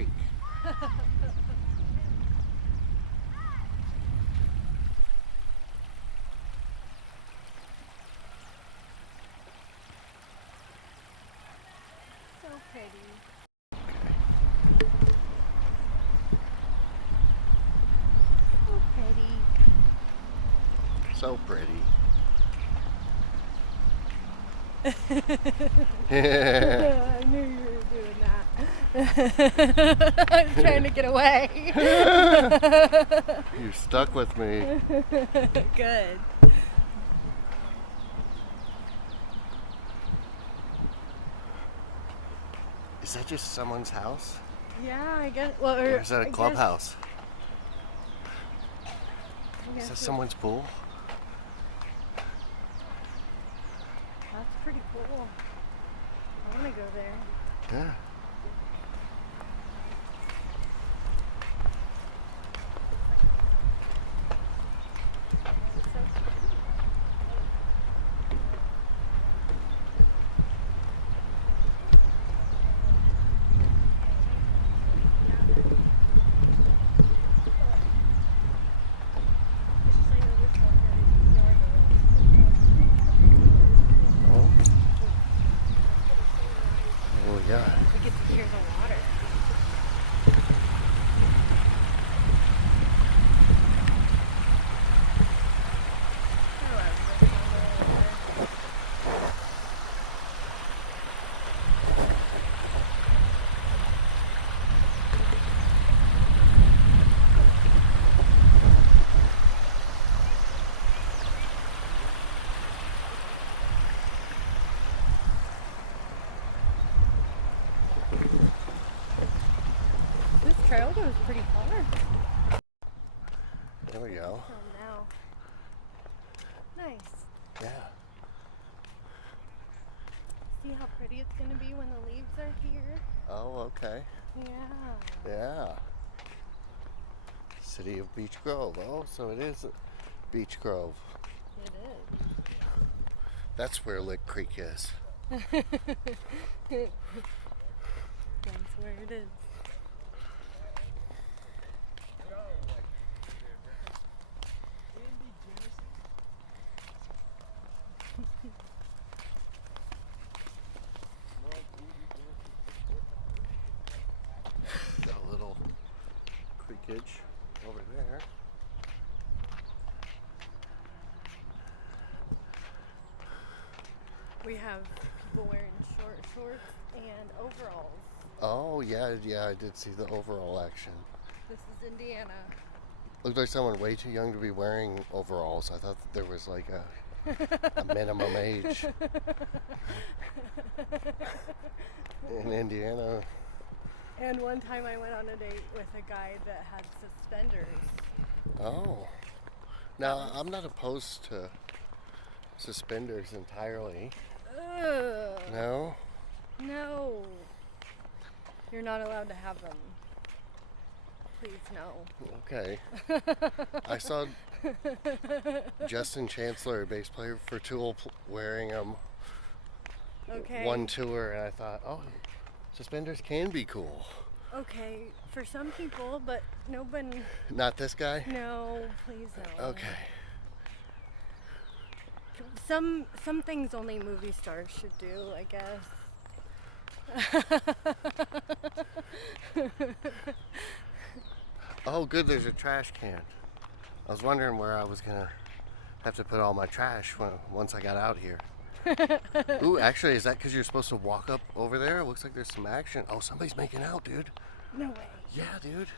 Creek. So pretty. So pretty. So pretty. I knew you were doing that. I was trying to get away. You're stuck with me. Good. Is that just someone's house? Yeah, I guess. Well, Or is that a I clubhouse? guess Is that it's- someone's pool? That's pretty cool. I want to go there. Yeah. So Oh. Oh yeah. we get to hear the water. I love the sound of the water. This trail goes pretty far There we go. from now. Nice. Yeah. See how pretty it's gonna be when the leaves are here? Oh, okay. Yeah. Yeah. City of Beech Grove. Oh, so it is Beech Grove. It That's where Lick Creek is. is. That's where it is. Got a little creekage over there. We have people wearing short shorts and overalls. Oh, yeah, I did see the overall action. This is Indiana. Looked like someone way too young to be wearing overalls. I thought that there was like a minimum age in Indiana. And one time I went on a date with a guy that had suspenders. Oh. Now, I'm not opposed to suspenders entirely. Ugh. No? No. You're not allowed to have them. Please, no. Okay. I saw Justin Chancellor, bass player for Tool, wearing them Okay. one tour, and I thought, oh, suspenders can be cool. Okay, for some people, but nobody. Not this guy? No, please no. Okay. Some things only movie stars should do, I guess. Oh, good, there's a trash can. I was wondering where I was gonna have to put all my trash once I got out here. Ooh, actually, is that because you're supposed to walk up over there? It looks like there's some action. Oh, somebody's making out, dude. No way. Yeah, dude.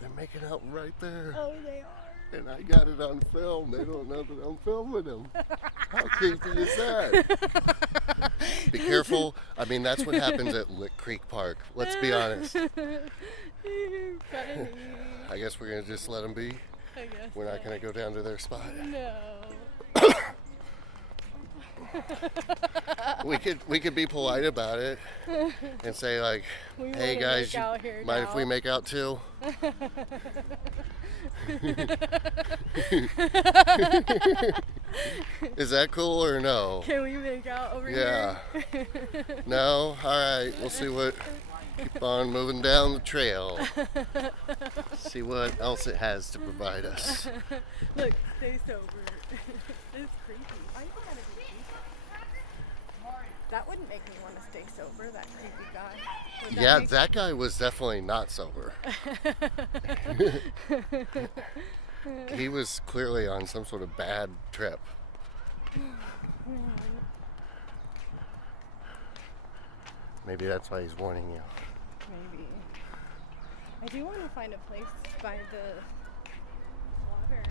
They're making out right there. Oh, they are. And I got it on film. They don't know that I'm filming them. How creepy is that? Be careful. I mean, that's what happens at Lick Creek Park. Let's be honest. Funny. I guess we're going to just let them be. I guess. We're not going to go down to their spot. No. We could be polite about it and say like, We hey wanna guys, make out here mind if we now." make out too? Is that cool or no? Can we make out over Yeah. here? No? Alright, we'll see what. Keep on moving down the trail. See what else it has to provide us. Look, stay sober. It's creepy. Why you gotta be creepy? That wouldn't make me want to stay sober, that creepy guy. Would Yeah, make- that guy was definitely not sober. He was clearly on some sort of bad trip. Maybe that's why he's warning you. Maybe. I do want to find a place by the water.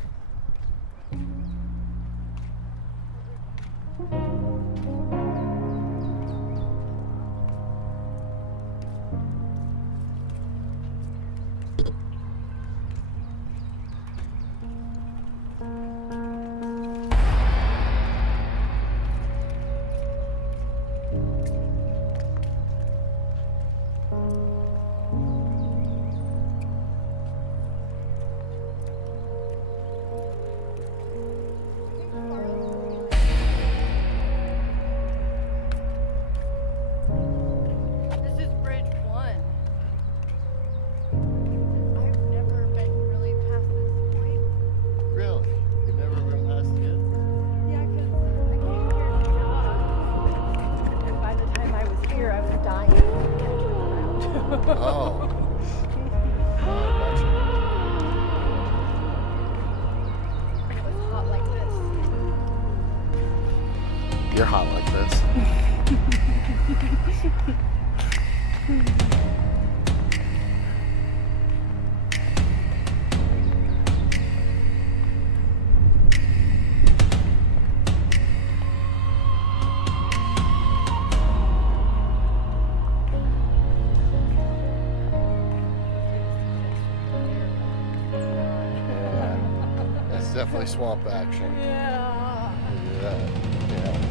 This is Bridge 1. I've never been really past this point. Really? You've never been past it? Yeah, because I came here to jog. And by the time I was here, I was dying. I can't turn around. Oh. Gotcha. It was hot like this. You're hot like this. Yeah. That's definitely swamp action. Yeah. Look at that. Yeah.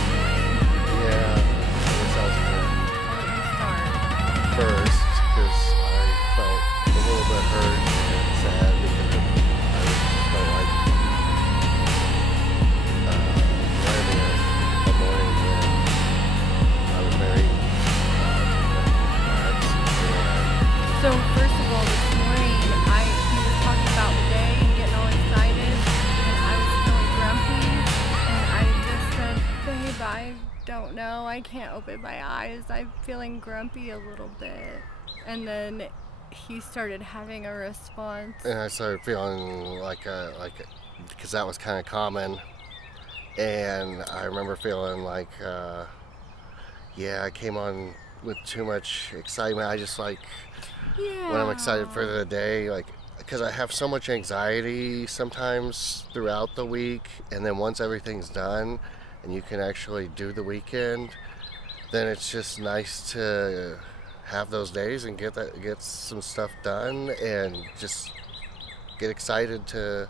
Yeah. That sounds good. First, because I felt a little bit hurt and sad because I felt like landing a morning when I was married. So first of all, this morning, he was talking about the day and getting all excited, and I was feeling grumpy, and I just said, babe, I don't know, I can't open my eyes, I'm feeling grumpy a little bit, and then he started having a response. And I started feeling because that was kind of common, and I remember feeling like, yeah, I came on with too much excitement. I just like Yeah. when I'm excited for the day, like because I have so much anxiety sometimes throughout the week, and then once everything's done and you can actually do the weekend, then it's just nice to have those days and get some stuff done and just get excited to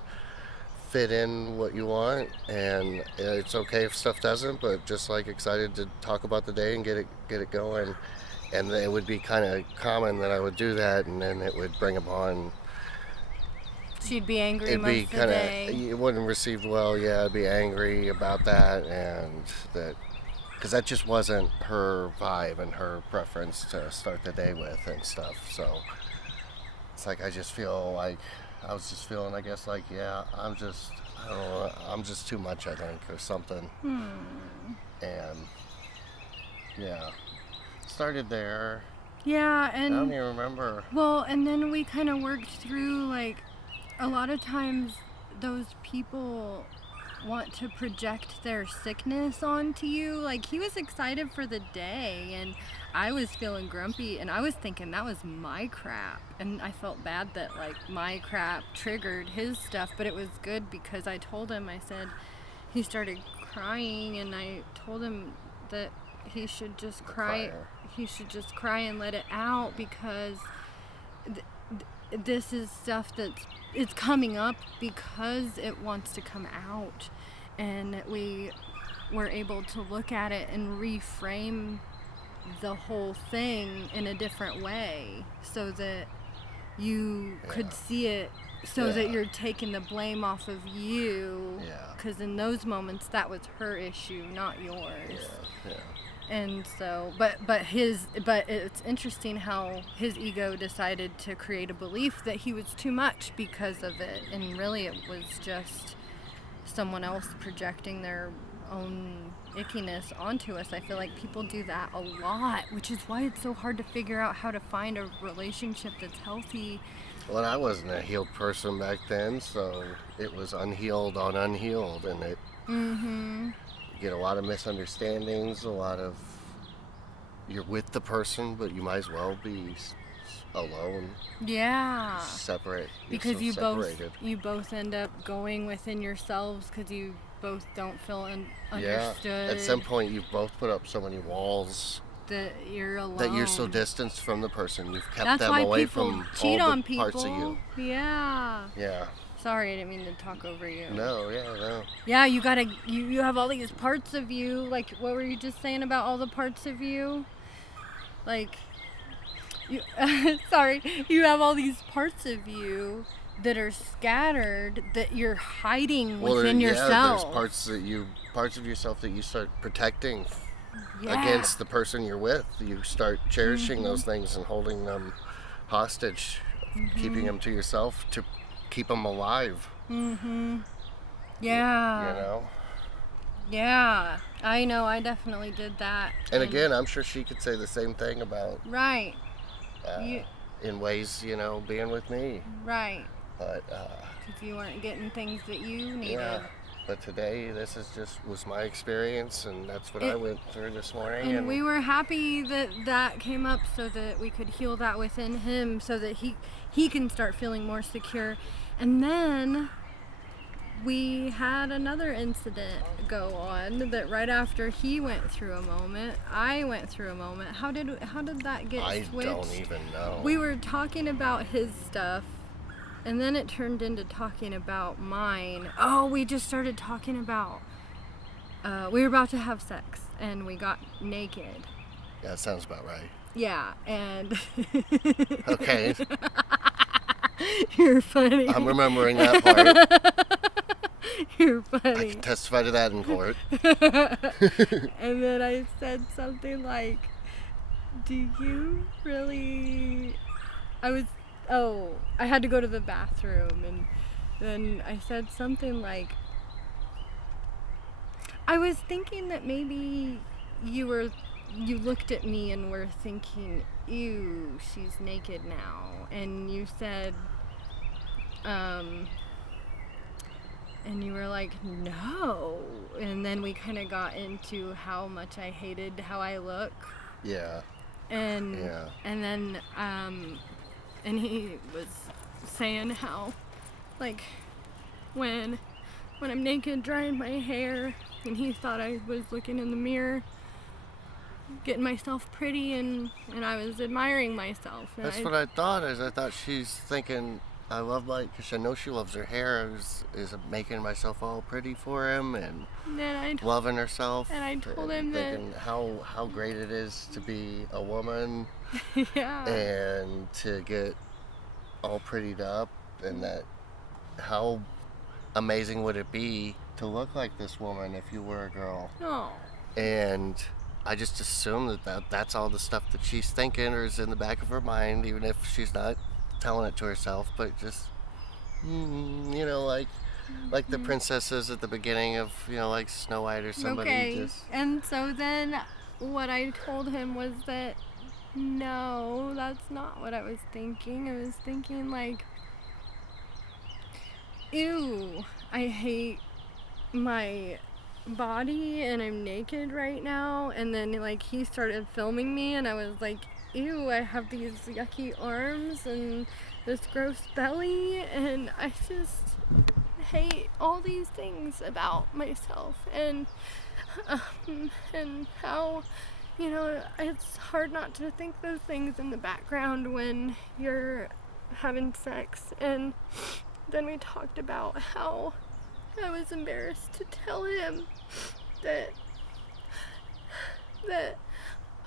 fit in what you want. And it's okay if stuff doesn't, but just like excited to talk about the day and get it going. And it would be kind of common that I would do that, and then it would bring upon. She'd be angry It'd be most of the kind day. of. It wasn't received well. Yeah, I'd be angry about that, and that because that just wasn't her vibe and her preference to start the day with and stuff. So it's like I just feel like I was just feeling, I guess, like I don't know, I'm just too much, I think, or something. And yeah, started there. Yeah, I don't and even remember. well, and then we kind of worked through, like, a lot of times those people want to project their sickness onto you. Like, he was excited for the day, and I was feeling grumpy, and I was thinking that was my crap, and I felt bad that, like, my crap triggered his stuff, but it was good because I told him, I said, he started crying, and I told him that he should just cry. Crier. He should just cry and let it out, because this is stuff it's coming up because it wants to come out, and we were able to look at it and reframe the whole thing in a different way, so that you could see it, so that you're taking the blame off of you, because in those moments that was her issue, not yours. And so, but it's interesting how his ego decided to create a belief that he was too much because of it, and really it was just someone else projecting their own ickiness onto us. I feel like people do that a lot, which is why it's so hard to figure out how to find a relationship that's healthy. Well, I wasn't a healed person back then, so it was unhealed on unhealed, and it you get a lot of misunderstandings, a lot of you're with the person, but you might as well be alone. Yeah. Separate. Because so you separated. both end up going within yourselves because you both don't feel understood. At some point, you've both put up so many walls that you're alone. that you're so distanced from the person. You've kept That's them why away people from cheat all on the people. parts of you. Yeah. Yeah. Sorry, I didn't mean to talk over you. No. Yeah, you have all these parts of you. Like, what were you just saying about all the parts of you? Like, you, sorry, you have all these parts of you that are scattered that you're hiding within yourself. There's parts of yourself that you start protecting against the person you're with. You start cherishing those things and holding them hostage, keeping them to yourself to keep them alive. Yeah. You know? Yeah. I know, I definitely did that. And again, I'm sure she could say the same thing about right. in ways, being with me. Right. But because you weren't getting things that you needed. Yeah. But today, this was my experience, and that's what I went through this morning. And we were happy that came up, so that we could heal that within him, so that he can start feeling more secure. And then we had another incident go on that right after he went through a moment, I went through a moment. How did that get switched? I don't even know. We were talking about his stuff, and then it turned into talking about mine. Oh, we just started talking about, we were about to have sex, and we got naked. Yeah, that sounds about right. Yeah, and... Okay. You're funny. I'm remembering that part. You're funny. I can testify to that in court. And then I said something like, do you really... I had to go to the bathroom, and then I said something like, I was thinking that maybe you looked at me and were thinking, ew, she's naked now. And you said, and you were like, no. And then we kind of got into how much I hated how I look. Yeah. And then, and he was saying how, like, when I'm naked drying my hair, and he thought I was looking in the mirror, getting myself pretty, and I was admiring myself. And that's what I thought. I thought she's thinking, because I know she loves her hair, is making myself all pretty for him, and loving herself. And I told him thinking how great it is to be a woman. Yeah. And to get all prettied up, and that how amazing would it be to look like this woman if you were a girl. Oh. And I just assume that's all the stuff that she's thinking or is in the back of her mind, even if she's not telling it to herself, but just like the princesses at the beginning of like Snow White or somebody. Okay. And so then what I told him was that no, that's not what I was thinking. I was thinking like, ew, I hate my body and I'm naked right now. And then like he started filming me, and I was like, ew, I have these yucky arms and this gross belly, and I just, hate all these things about myself, and how, it's hard not to think those things in the background when you're having sex. And then we talked about how I was embarrassed to tell him that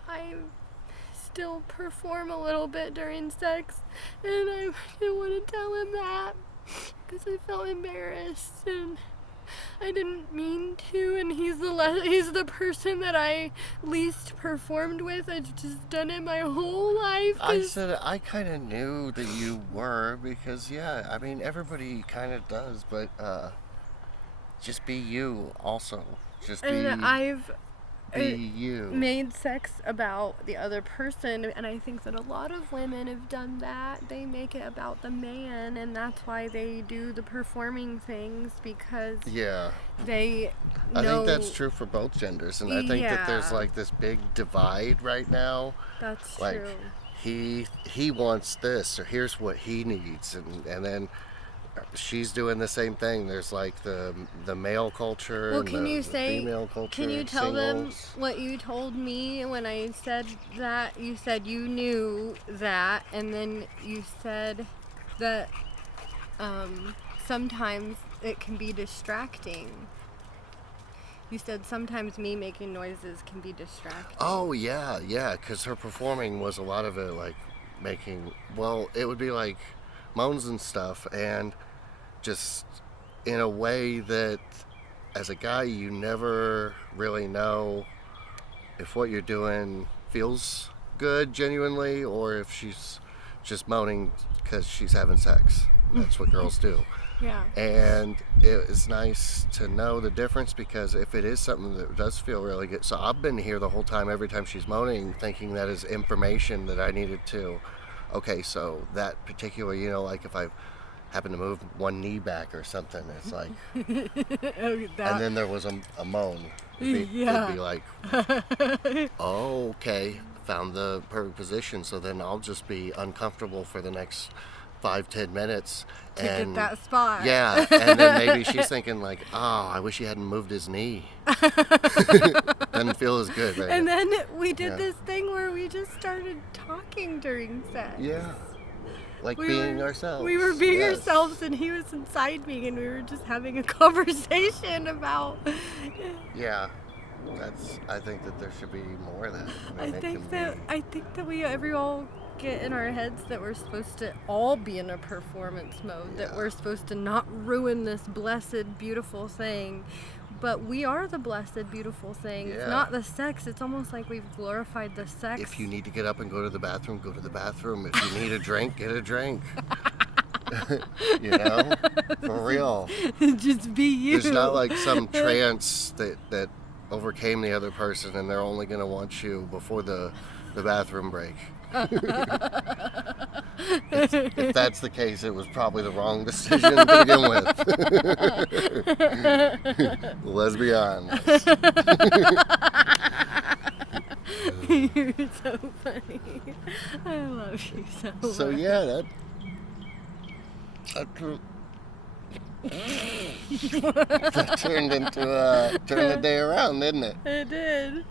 I still perform a little bit during sex, and I didn't want to tell him that because I felt embarrassed, and I didn't mean to, and he's the person that I least performed with. I've just done it my whole life. I said I kind of knew that you were, because I mean everybody kind of does, but just be you also. Just I've you. made sex about the other person, and I think that a lot of women have done that. They make it about the man, and that's why they do the performing things, because they know. I think that's true for both genders, and I think that there's like this big divide right now. That's like, true. He wants this, or here's what he needs, and then she's doing the same thing. There's like the male culture and the female culture. Can you tell them what you told me when I said that? You said you knew that, and then you said that sometimes it can be distracting. You said sometimes me making noises can be distracting. Oh, yeah, because her performing was a lot of it like making, it would be like moans and stuff, and just in a way that as a guy you never really know if what you're doing feels good genuinely, or if she's just moaning because she's having sex. That's what girls do. Yeah. And it is nice to know the difference, because if it is something that does feel really good, so I've been here the whole time, every time she's moaning, thinking that is information that I needed to, okay, so that particular, like if I happen to move one knee back or something, it's like, and then there was a moan. It'd be like, oh, okay, found the perfect position, so then I'll just be uncomfortable for the next 5-10 minutes to get that spot. Yeah, and then maybe she's thinking like, oh, I wish he hadn't moved his knee. Doesn't feel as good, right? And then we did this thing where we just started talking during sex. Yeah, like being ourselves. We were being ourselves, and he was inside me, and we were just having a conversation about. Yeah. I think that there should be more of that. I think that we all get in our heads that we're supposed to all be in a performance mode, that we're supposed to not ruin this blessed, beautiful thing. But we are the blessed, beautiful thing. It's not the sex. It's almost like we've glorified the sex. If you need to get up and go to the bathroom, go to the bathroom. If you need a drink, get a drink. For real. Just be you. There's not like some trance that overcame the other person, and they're only going to want you before the bathroom break. If that's the case, it was probably the wrong decision to begin with. Let's be honest. You're so funny. I love you so much. So that turned the day around, didn't it? It did.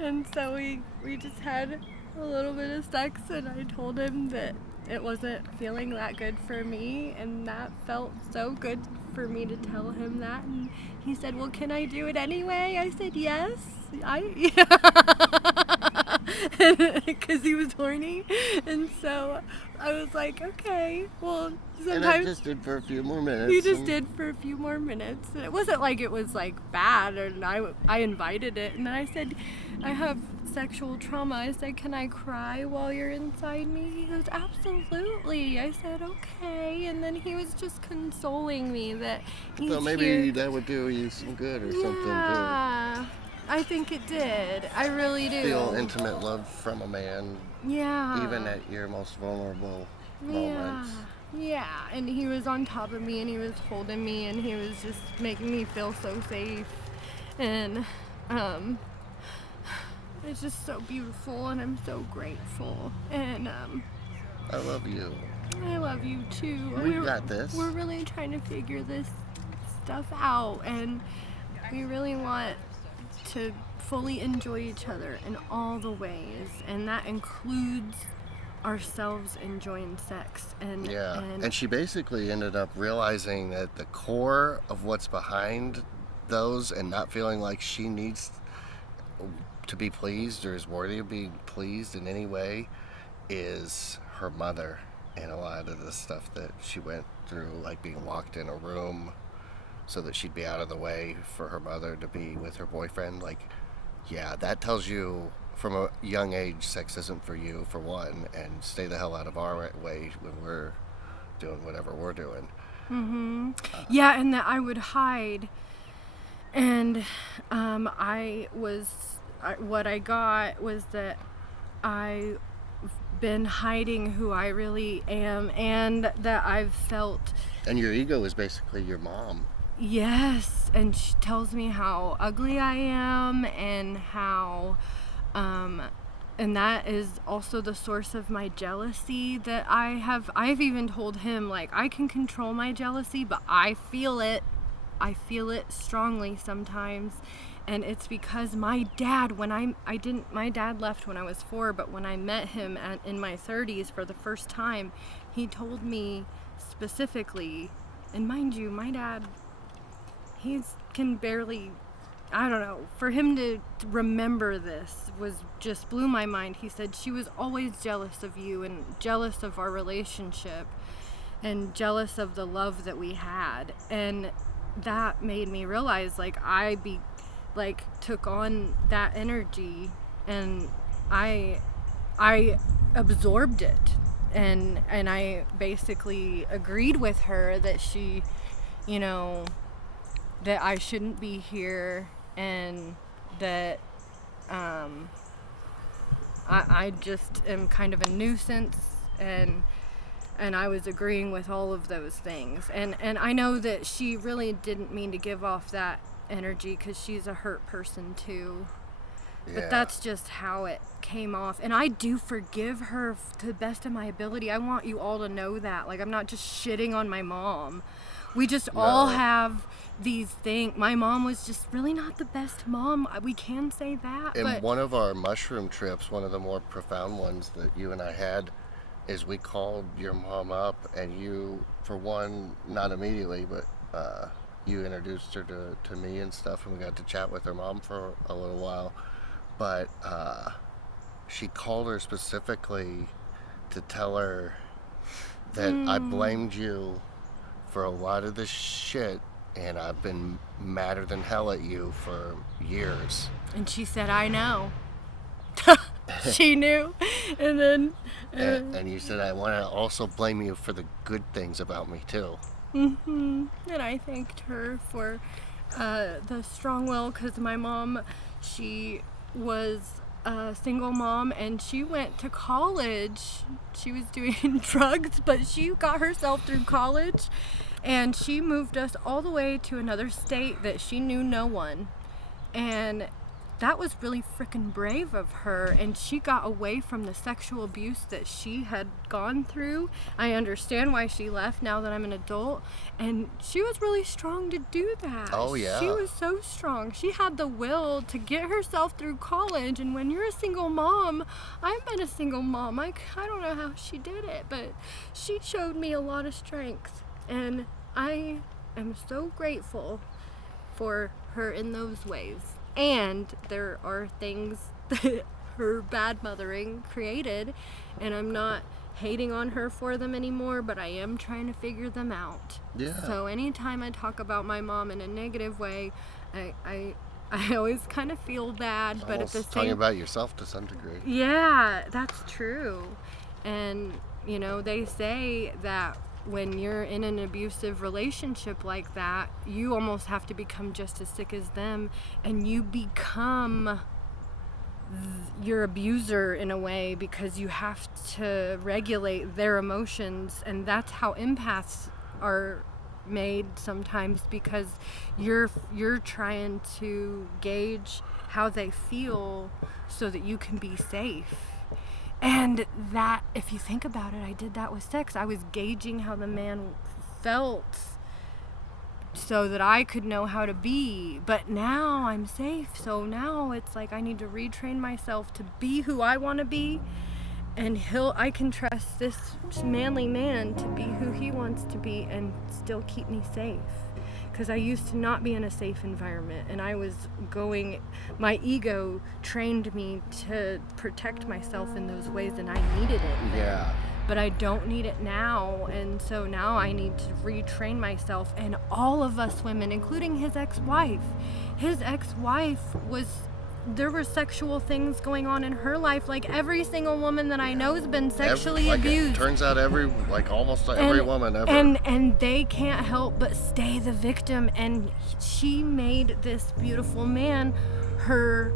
And so we just had a little bit of sex, and I told him that it wasn't feeling that good for me, and that felt so good for me to tell him that. And he said, well, can I do it anyway? I said, yes. Because he was horny. And so I was like, okay, well, sometimes. And I just did for a few more minutes. You just did for a few more minutes. It wasn't like it was like bad, and I invited it. And then I said, I have sexual trauma. I said, can I cry while you're inside me? He goes, absolutely. I said, okay. And then he was just consoling me that he's so maybe here. That would do you some good or something. Yeah, I think it did. I really do. Feel intimate love from a man. Yeah. Even at your most vulnerable moments. Yeah, and he was on top of me, and he was holding me, and he was just making me feel so safe. And it's just so beautiful, and I'm so grateful. And I love you. I love you too. We got this. We're really trying to figure this stuff out, and we really want to fully enjoy each other in all the ways, and that includes ourselves enjoying sex. And she basically ended up realizing that the core of what's behind those, and not feeling like she needs to be pleased or is worthy of being pleased in any way, is her mother. And a lot of the stuff that she went through, like being locked in a room so that she'd be out of the way for her mother to be with her boyfriend, like, yeah, that tells you from a young age sex isn't for you, for one, and stay the hell out of our way when we're doing whatever we're doing. Yeah, and that I would hide, and what I got was that I've been hiding who I really am, and that I've felt. And your ego is basically your mom. Yes, and she tells me how ugly I am, and how and that is also the source of my jealousy that I've even told him, like, I can control my jealousy, but I feel it strongly sometimes. And it's because my dad, my dad left when I was 4, but when I met him in my 30s for the first time, he told me specifically, and mind you, my dad, can barely, I don't know, for him to remember this just blew my mind. He said, she was always jealous of you and jealous of our relationship and jealous of the love that we had. And that made me realize, like, took on that energy, and I absorbed it, and I basically agreed with her that she, that I shouldn't be here, and that I just am kind of a nuisance, and I was agreeing with all of those things, and I know that she really didn't mean to give off that energy, because she's a hurt person too. Yeah. But that's just how it came off, and I do forgive her to the best of my ability. I want you all to know that. Like, I'm not just shitting on my mom. We just all have these things. My mom was just really not the best mom. We can say that. In one of our mushroom trips, one of the more profound ones that you and I had, is we called your mom up, and you, for one, not immediately, but you introduced her to me and stuff, and we got to chat with her mom for a little while. But she called her specifically to tell her that I blamed you for a lot of this shit, and I've been madder than hell at you for years. And she said, I know. She knew. And then and you said, I want to also blame you for the good things about me too. And I thanked her for the strong will, because my mom, she was a single mom, and she went to college. She was doing drugs, but she got herself through college, and she moved us all the way to another state that she knew no one. And that was really freaking brave of her, and she got away from the sexual abuse that she had gone through. I understand why she left now that I'm an adult, and she was really strong to do that. Oh, yeah. She was so strong. She had the will to get herself through college, and when you're a single mom, I've been a single mom. I don't know how she did it, but she showed me a lot of strength, and I am so grateful for her in those ways. And there are things that her bad mothering created, and I'm not hating on her for them anymore, but I am trying to figure them out. Yeah. So anytime I talk about my mom in a negative way, I always kind of feel bad, but at the same talking about yourself to some degree. Yeah, that's true. And they say that when you're in an abusive relationship like that, you almost have to become just as sick as them, and you become your abuser in a way, because you have to regulate their emotions. And that's how empaths are made sometimes, because you're trying to gauge how they feel so that you can be safe. And that, if you think about it, I did that with sex. I was gauging how the man felt so that I could know how to be. But now I'm safe, so now it's like I need to retrain myself to be who I want to be, and I can trust this manly man to be who he wants to be and still keep me safe. Because I used to not be in a safe environment, and my ego trained me to protect myself in those ways, and I needed it. Yeah. But I don't need it now, and so now I need to retrain myself. And all of us women, including his ex-wife there were sexual things going on in her life. Like every single woman that I know has been sexually abused. It turns out almost every woman ever. And they can't help but stay the victim. And she made this beautiful man her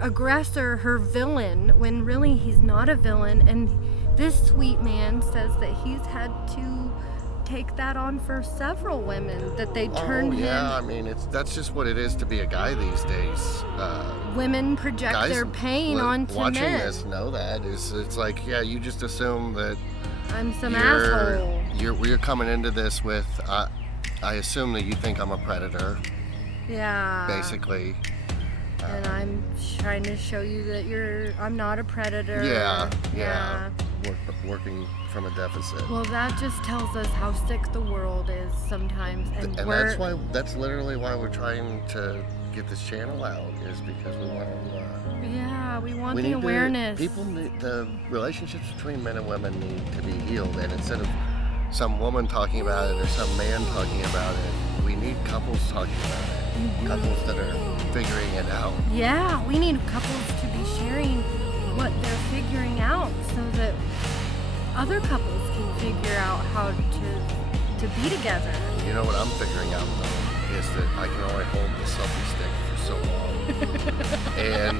aggressor, her villain, when really he's not a villain. And this sweet man says that he's had to take that on for several women, that they turned him. I mean, that's just what it is to be a guy these days. Women project their pain onto watching men. this know that it's like, yeah, you just assume that I'm some asshole. You're coming into this with I assume that you think I'm a predator. Yeah. Basically. And I'm trying to show you that I'm not a predator. Yeah. Working from a deficit. Well, that just tells us how sick the world is sometimes, and that's literally why we're trying to get this channel out, is because we want to. We want the awareness. The relationships between men and women need to be healed, and instead of some woman talking about it or some man talking about it, we need couples talking about it. Mm-hmm. Couples that are figuring it out. Yeah, we need couples to be sharing what they're figuring out, so that other couples can figure out how to be together. You know what I'm figuring out though is that I can only hold the selfie stick for so long. And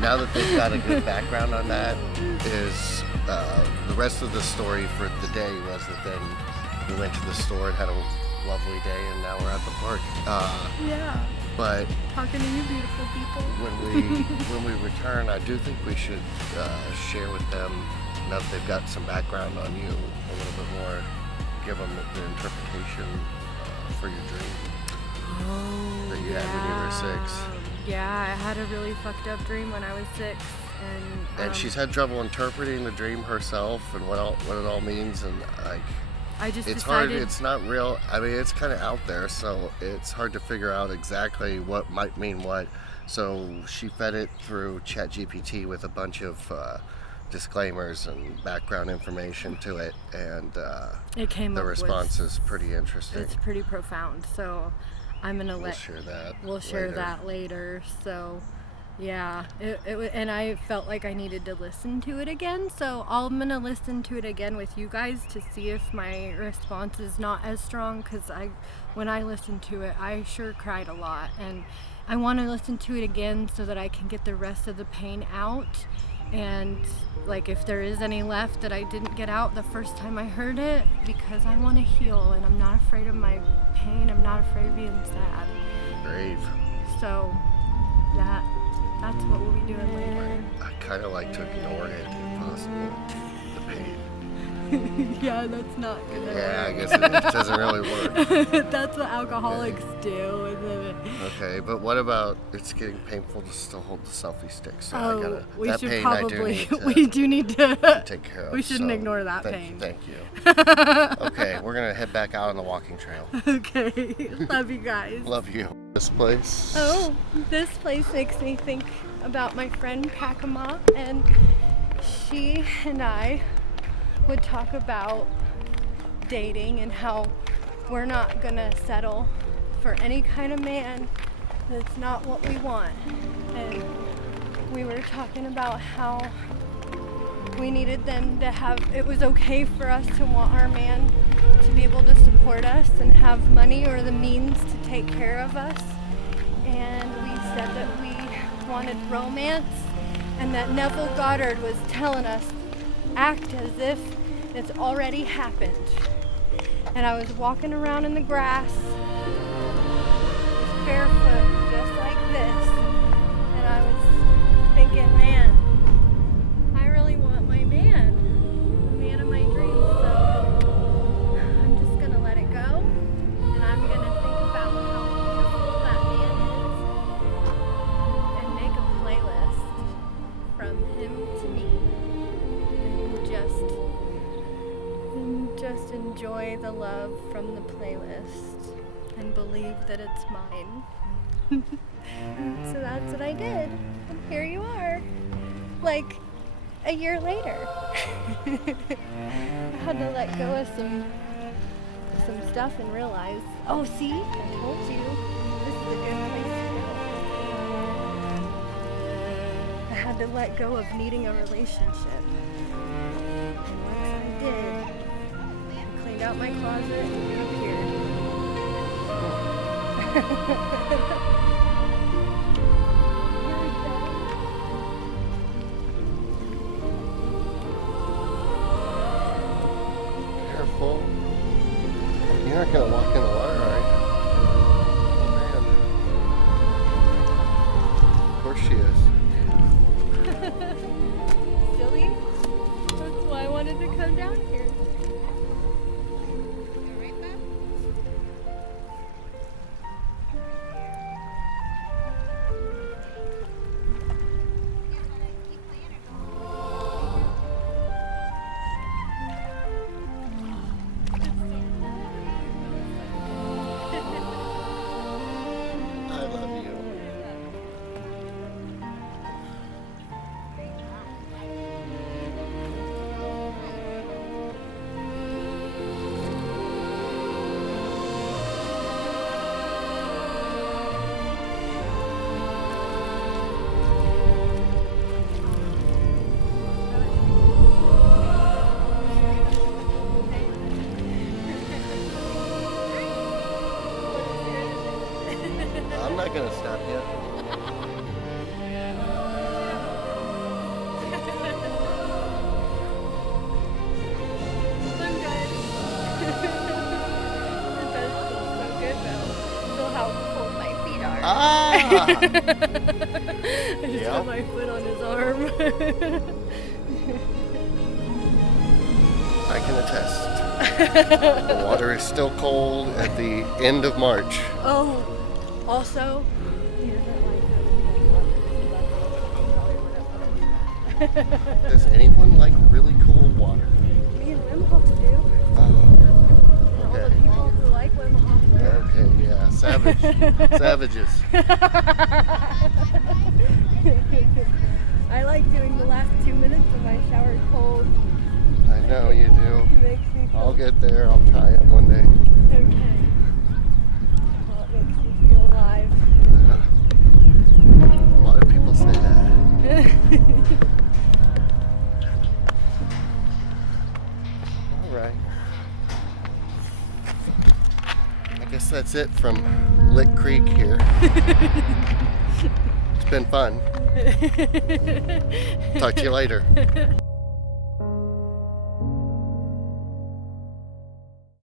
now that they've got a good background on that, is the rest of the story for the day was that then we went to the store and had a lovely day, and now we're at the park. But talking to you beautiful people. When we return, I do think we should share with them, now that they've got some background on you, a little bit more, give them the interpretation for your dream that you had when you were 6. Yeah, I had a really fucked up dream when I was 6, and she's had trouble interpreting the dream herself and what it all means, and it's hard. It's not real. I mean, it's kind of out there, so it's hard to figure out exactly what might mean what. So she fed it through ChatGPT with a bunch of disclaimers and background information to it, and it came the up response is pretty interesting. It's pretty profound. So I'm gonna we'll share that later. So. Yeah, and I felt like I needed to listen to it again, so I'm going to listen to it again with you guys to see if my response is not as strong, because when I listened to it, I sure cried a lot, and I want to listen to it again so that I can get the rest of the pain out, and like if there is any left that I didn't get out the first time I heard it, because I want to heal, and I'm not afraid of my pain, I'm not afraid of being sad. Brave. So, that's what we'll be doing later. I kind of like to ignore it if possible, the pain. Yeah, that's not good. Yeah, I guess it doesn't really work. That's what alcoholics do. Okay, but what about it's getting painful to still hold the selfie stick? So we do need to take care of. We shouldn't ignore that pain. Thank you. Okay, we're gonna head back out on the walking trail. Okay, love you guys. Love you. This place. Oh, this place makes me think about my friend Pakama, and she and I would talk about dating and how we're not gonna settle for any kind of man that's not what we want. And we were talking about how we needed them to it was okay for us to want our man to be able to support us and have money or the means to take care of us. And we said that we wanted romance, and that Neville Goddard was telling us, act as if it's already happened. And I was walking around in the grass, barefoot, just like this, and I was thinking, man, I really want my man, the man of my dreams, so I'm just gonna let it go, and I'm gonna just enjoy the love from the playlist and believe that it's mine. So that's what I did. And here you are. Like a year later. I had to let go of some stuff and realize, oh, see, I told you, this is a good place to go. I had to let go of needing a relationship. And once I did, I cleaned out my closet and reappeared. Careful. You're not gonna walk in the water, are you? Oh, man. Of course she is. Silly. That's why I wanted to come down here. I love you. I'm not gonna stop you. I'm good. It does feel so good though. Feel how cold my feet are. Ah! I just put my foot on his arm. I can attest. The water is still cold at the end of March. Oh, also, Does anyone like really cold water? me and Wim Hof do. All the Okay. people who like Wim Hof do. Okay, yeah, savages. I like doing the last 2 minutes of my shower cold. I know you do. It makes me feel I'll get there. I'll try it one day. okay. Well, it makes me feel alive. A lot of people say that. All right. I guess that's it from Lick Creek here. It's been fun. Talk to you later.